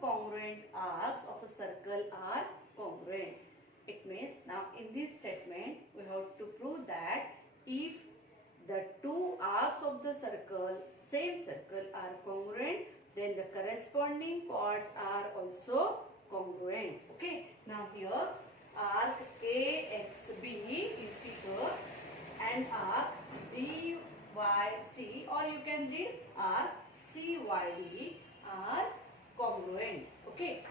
congruent arcs of a circle are congruent. It means now in this statement we have to prove that if the two arcs of the circle, same circle, are congruent, then the corresponding chords are also congruent. Okay. Now here arc AXB in figure and arc DYC, or you can read arc CYD, are congruent. Okay.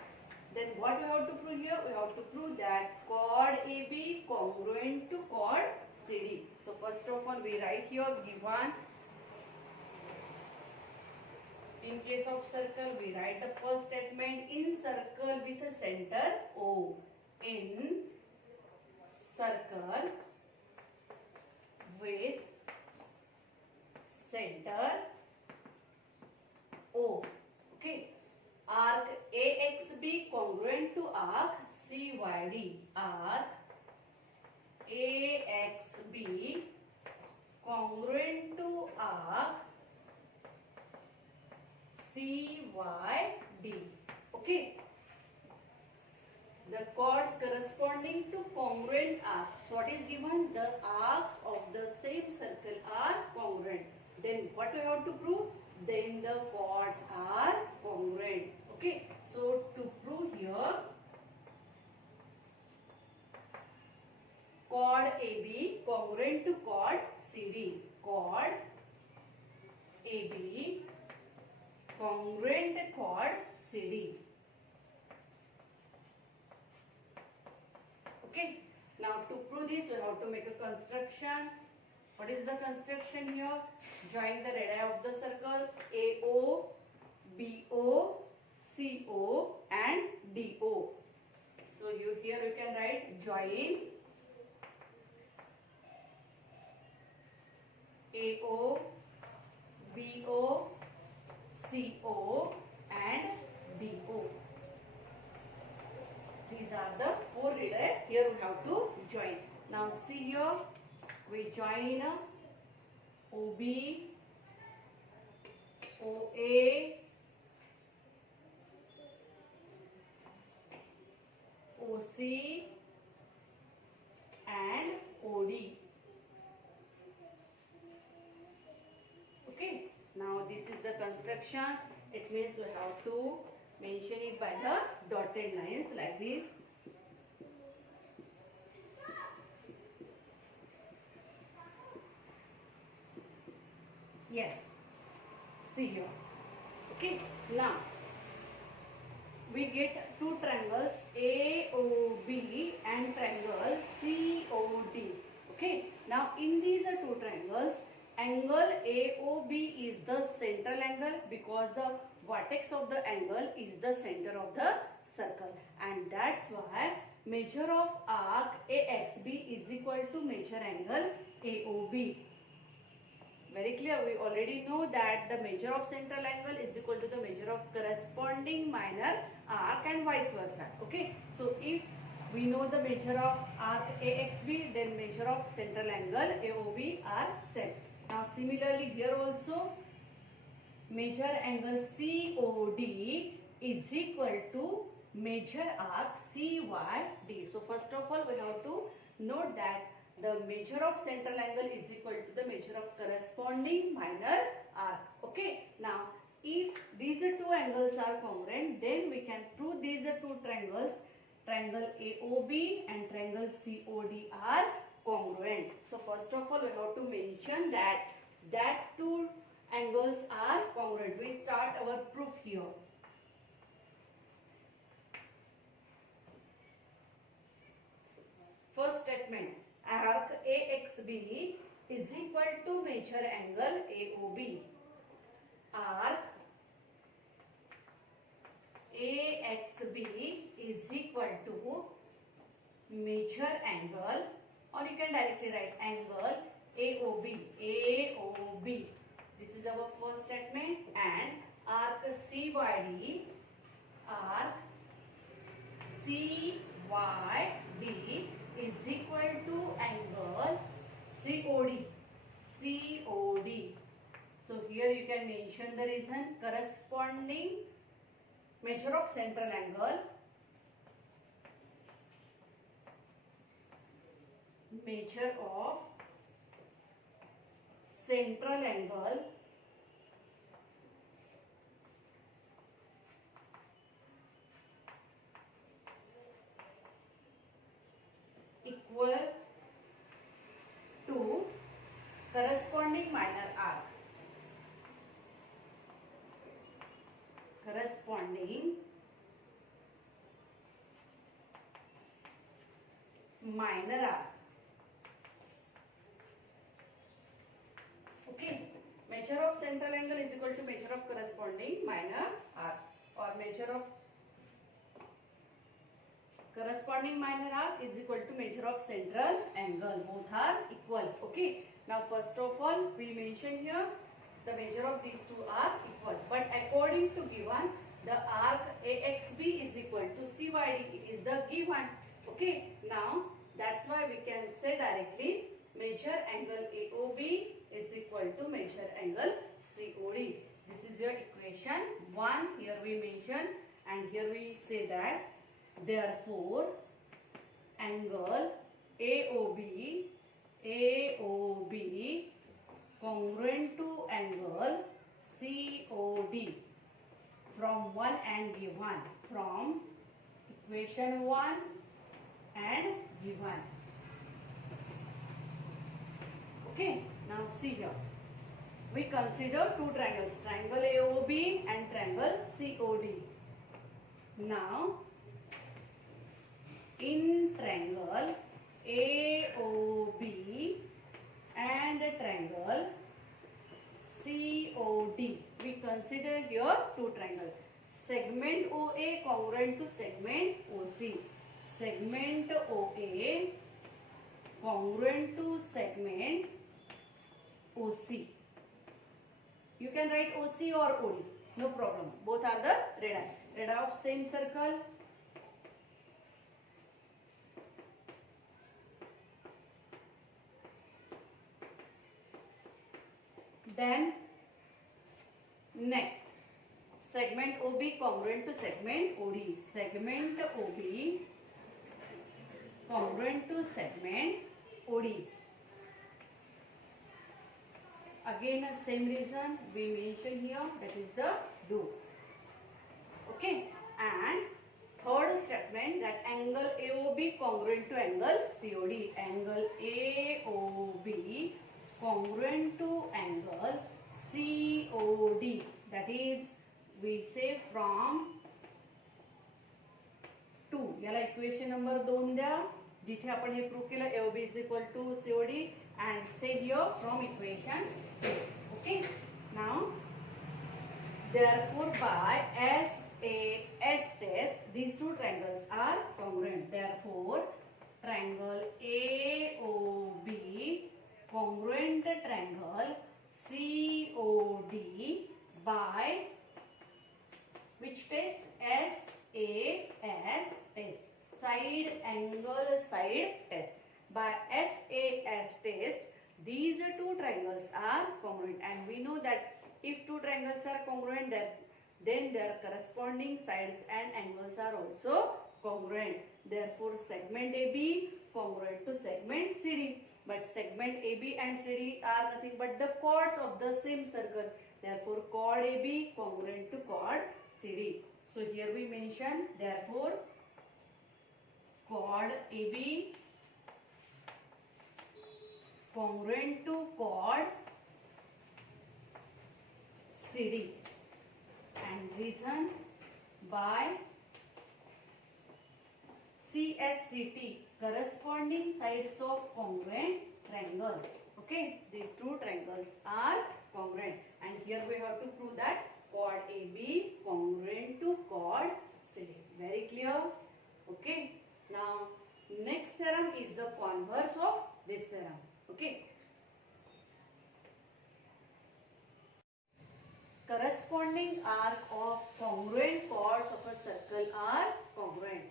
Then what we have to prove here? We have to prove that chord AB congruent to chord CD. So first of all we write here given. In case of circle we write the first statement in circle with a center O. In circle with center O. Okay. Arc AXB congruent to arc CYD. Arc AXB congruent to arc CYD. Okay. The chords corresponding to congruent arcs. What is given? The arcs of the same circle are congruent. Then what we have to prove? Then the chords are congruent. Okay. So to prove here, chord AB congruent to chord CD. Chord AB congruent to chord CD. Okay. Now to prove this we have to make a construction. What is the construction here? Join the radii of the circle AO, BO, CO and DO. So here you can write join AO, BO, CO and DO. These are the four radii. Here we have to join. Now see here, we join OB, OA, OC and OD. Okay. Now this is the construction. It means we have to mention it by the dotted lines like this. Yes. See here. Okay. Now we get two triangles AOB and triangle COD. Okay. Now in these two triangles, angle AOB is the central angle because the vertex of the angle is the center of the circle, and that's why measure of arc AXB is equal to measure angle AOB. Very clear. We already know that the measure of central angle is equal to the measure of corresponding minor arc and vice versa. Okay. So if we know the measure of arc AXB, then measure of central angle AOB are set. Now similarly here also measure angle COD is equal to measure arc CYD. So first of all we have to note that the measure of central angle is equal to the measure of corresponding minor arc. Okay. Now if these two angles are congruent, then we can prove these two triangles, triangle AOB and triangle COD are congruent. So first of all we have to mention that two angles are congruent. We start our proof here. First statement, arc AXB is equal to measure angle AOB. Arc AXB is equal to measure angle, or you can directly write angle AOB. AOB. This is our first statement. And arc CYD. Arc CYD is equal to angle COD. COD. So here you can mention the reason. Corresponding measure of central angle, measure of central angle equal to corresponding minor arc, corresponding minor arc. Okay, measure of central angle is equal to measure of corresponding minor arc, or measure of corresponding minor arc is equal to measure of central angle. Both are equal. Okay, now first of all we mention here the measure of these two are equal, but according to given the arc AXB is equal to CYD, it is the given. Okay, now that's why we can say directly measure angle AOB is equal to measure angle COD. This is your equation 1. Here we mention, and here we say that therefore angle AOB congruent to angle COD from 1 and given, from equation 1 and given. Okay, now see here. We consider two triangles, triangle AOB and triangle COD. Now, in triangle AOB and triangle COD, we consider here two triangles. Segment OA congruent to segment OC. Segment OA congruent to segment OC. You can write OC or OD, no problem. Both are the radii. Radii of same circle. Then next, segment OB congruent to segment OD. Segment OB congruent to segment OD. Again, same reason we mention here, that is the do. Okay, and third statement, that angle AOB congruent to angle COD. Angle AOB congruent to angle COD, that is we say from 2. याला equation number 2 द्या, जिथे आपण हे prove केलं AOB is equal to COD, and say here from equation 2. Okay, now therefore by SAS test these two triangles are congruent. Therefore triangle AOB congruent triangle COD by which test? SAS test, side angle side test. By SAS test these two triangles are congruent, and we know that if two triangles are congruent, then their corresponding sides and angles are also congruent. Therefore segment AB congruent to segment CD. But segment AB and CD are nothing but the chords of the same circle. Therefore chord AB congruent to chord CD. So here we mention, therefore chord AB congruent to chord CD, and reason by CSCT, corresponding sides of congruent triangle. Okay, these two triangles are congruent, and here we have to prove that chord AB congruent to chord CD. Very clear? Okay, now next theorem is the converse of this theorem. Okay, corresponding arc of congruent chords of a circle are congruent.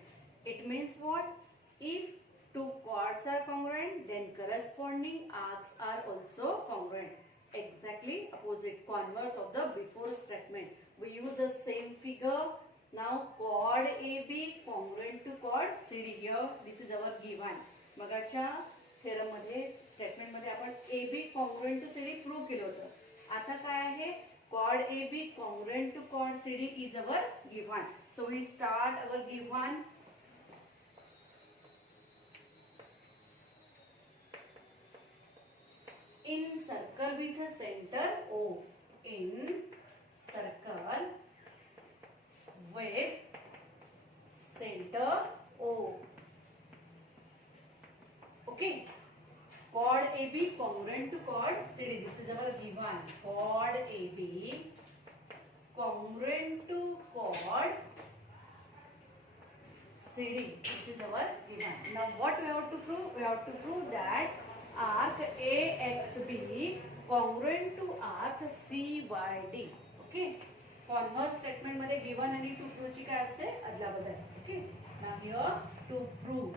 It means what? If two chords are congruent, then corresponding arcs are also congruent. Exactly opposite, converse of the before statement. We use the same figure. Now chord AB congruent to chord CD. Here this is our given. मगाच्या theorem मध्ये statement मध्ये आपण AB congruent to CD prove केलं होतं. आता काय आहे, chord AB congruent to chord CD is our given. So we start our given. In circle with a center O. In circle with center O. Okay. Chord AB congruent to chord CD. This is our given. Chord AB congruent to chord CD. This is our given. Now what we have to prove? We have to prove that arc AXB congruent to arc CYD. Okay. Converse statement मध्ये given आणि to prove ची काय असते, अदलाबदल. Okay. Now here to prove.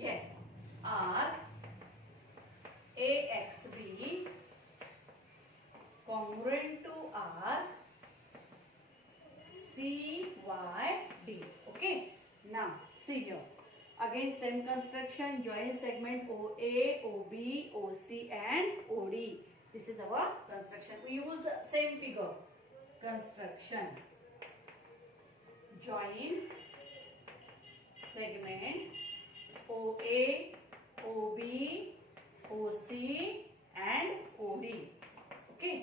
Yes. Arc AXB congruent to arc CYD. Okay. Now see here. Again same construction. Join segment OA, OB, OC and OD. This is our construction. We use the same figure. Construction. Join segment OA, OB, OC and OD. Okay.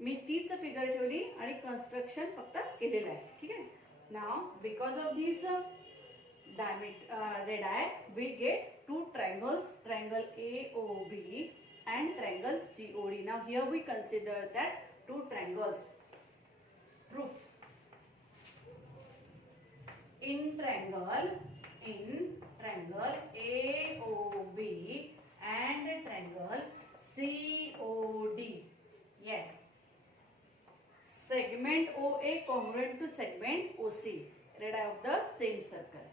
मी तीच figure ठेवली आणि construction फक्त केलेलं आहे. ठीक आहे. Now because of this radii we get two triangles, triangle AOB and triangle COD. Now here we consider that two triangles. Proof. In triangle AOB and triangle COD. Yes. Segment OA congruent to segment OC, radii of the same circle.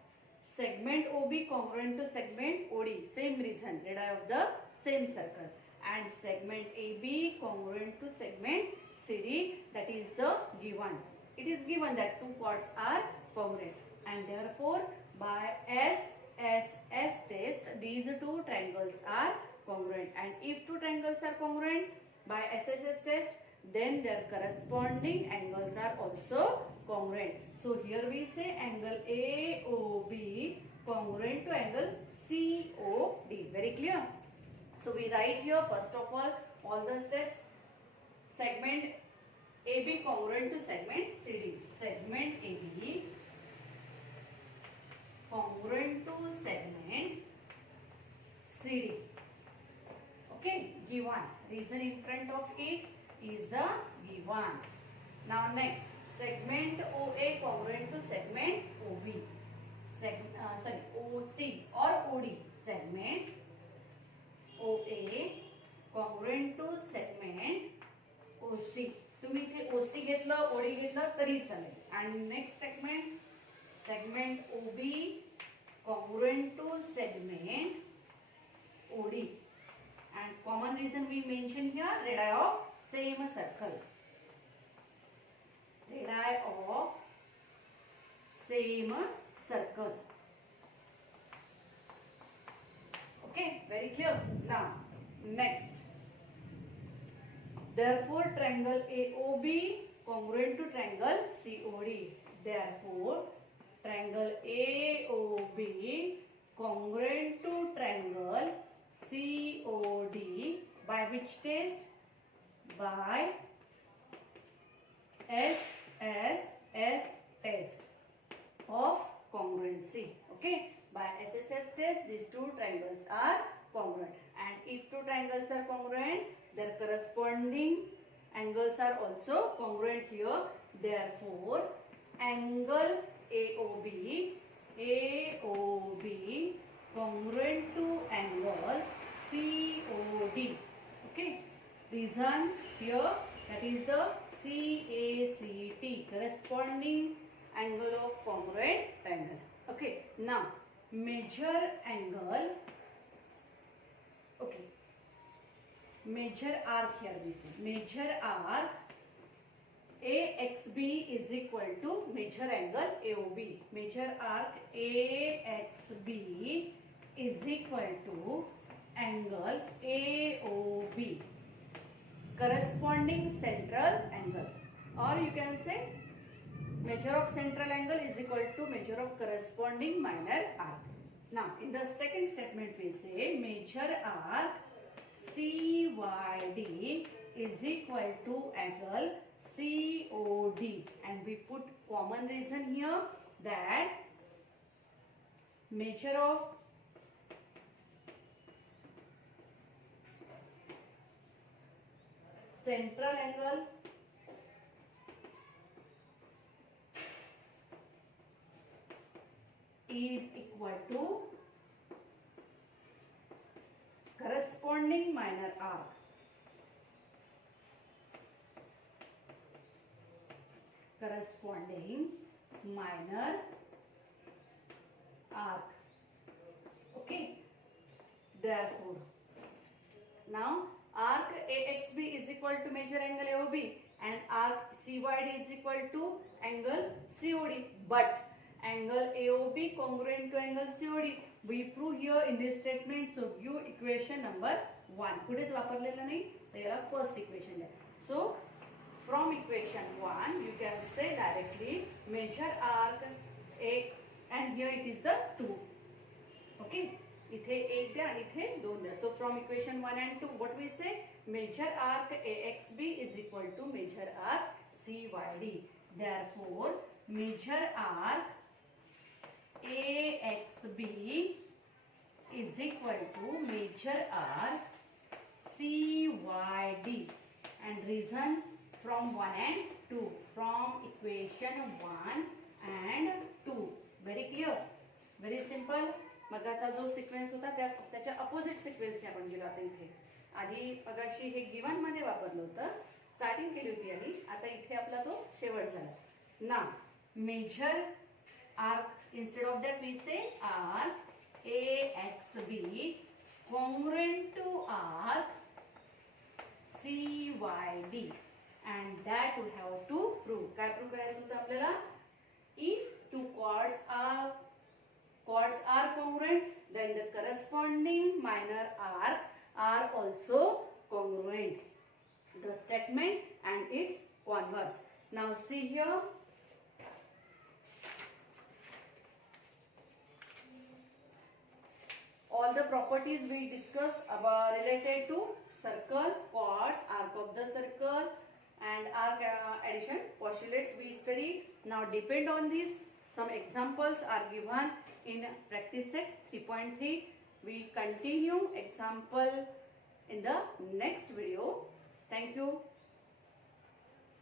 Segment OB congruent to segment OD, same reason, radii of the same circle. And segment AB congruent to segment CD, that is the given. It is given that two chords are congruent, and therefore by SSS test these two triangles are congruent. And if two triangles are congruent by SSS test, then their corresponding angles are also congruent. So here we say angle AOB congruent to angle COD. Very clear? So we write here first of all the steps. Segment AB congruent to segment CD. Segment AB congruent to segment CD. Okay, given. Reason in front of it is the given. Now next, segment OA congruent to segment OB. OC or OD. Segment OA congruent to segment OC. तुम्ही इथे OC घेतलं, OD घेतलं तरी चालेल. And next segment OB congruent to segment OD. And common reason we mention here, radii of same circle. Radii of same circle. Okay, very clear. Now next, therefore triangle AOB congruent to triangle COD. Therefore triangle AOB congruent to triangle COD by which test? By SSS test of congruency. Okay, by SSS test these two triangles are congruent, and if two triangles are congruent, their corresponding angles are also congruent here. Therefore angle AOB congruent to angle COD. Okay, reason here, that is the CACT, corresponding angle of congruent triangle. Okay, now major angle. Okay, major arc here we say. Major arc AXB is equal to measure angle AOB. Measure arc AXB is equal to angle AOB. Corresponding central angle, or you can say measure of central angle is equal to measure of corresponding minor arc. Now in the second statement we say measure arc CYD is equal to angle COD, and we put common reason here that measure of central angle is equal to corresponding minor arc. Corresponding minor arc. Okay. Therefore, now arc AXB is equal to measure angle AOB and arc CYD is equal to angle COD. But angle AOB congruent to angle COD. We prove here in this statement. So view equation number 1. कुठेच वापरलेला नाही, त्याला first equation आहे. So from equation 1 you can say directly measure arc A, and here it is the 2. Okay, इथे 1 द्या आणि इथे 2 द्या. So from equation 1 and 2 what we say, measure arc AXB is equal to measure arc CYD. Therefore measure arc AXB is equal to measure arc CYD, and reason from 1 and 2, from equation 1 and 2. Very clear, very simple. मगाचा जो sequence होता त्याच्या opposite सिक्वेन्सने आपण गेलो. आता इथे आधी मगाशी हे given मध्ये वापरलं होतं, स्टार्टिंग केली होती आधी, आता इथे आपला तो शेवट झाला. ना major arc, instead of that we say arc AXB congruent to arc CYD, and that we have to prove. काय प्रूव्ह करायचं होतं आपल्याला? If two chords are congruent, then the corresponding minor arc are also congruent. The statement and its converse. Now see here. All the properties we discuss about related to circle, chords, arc of the circle, and arc addition postulates we study. Now depend on this, some examples are given in practice set 3.3. We continue example in the next video. Thank you.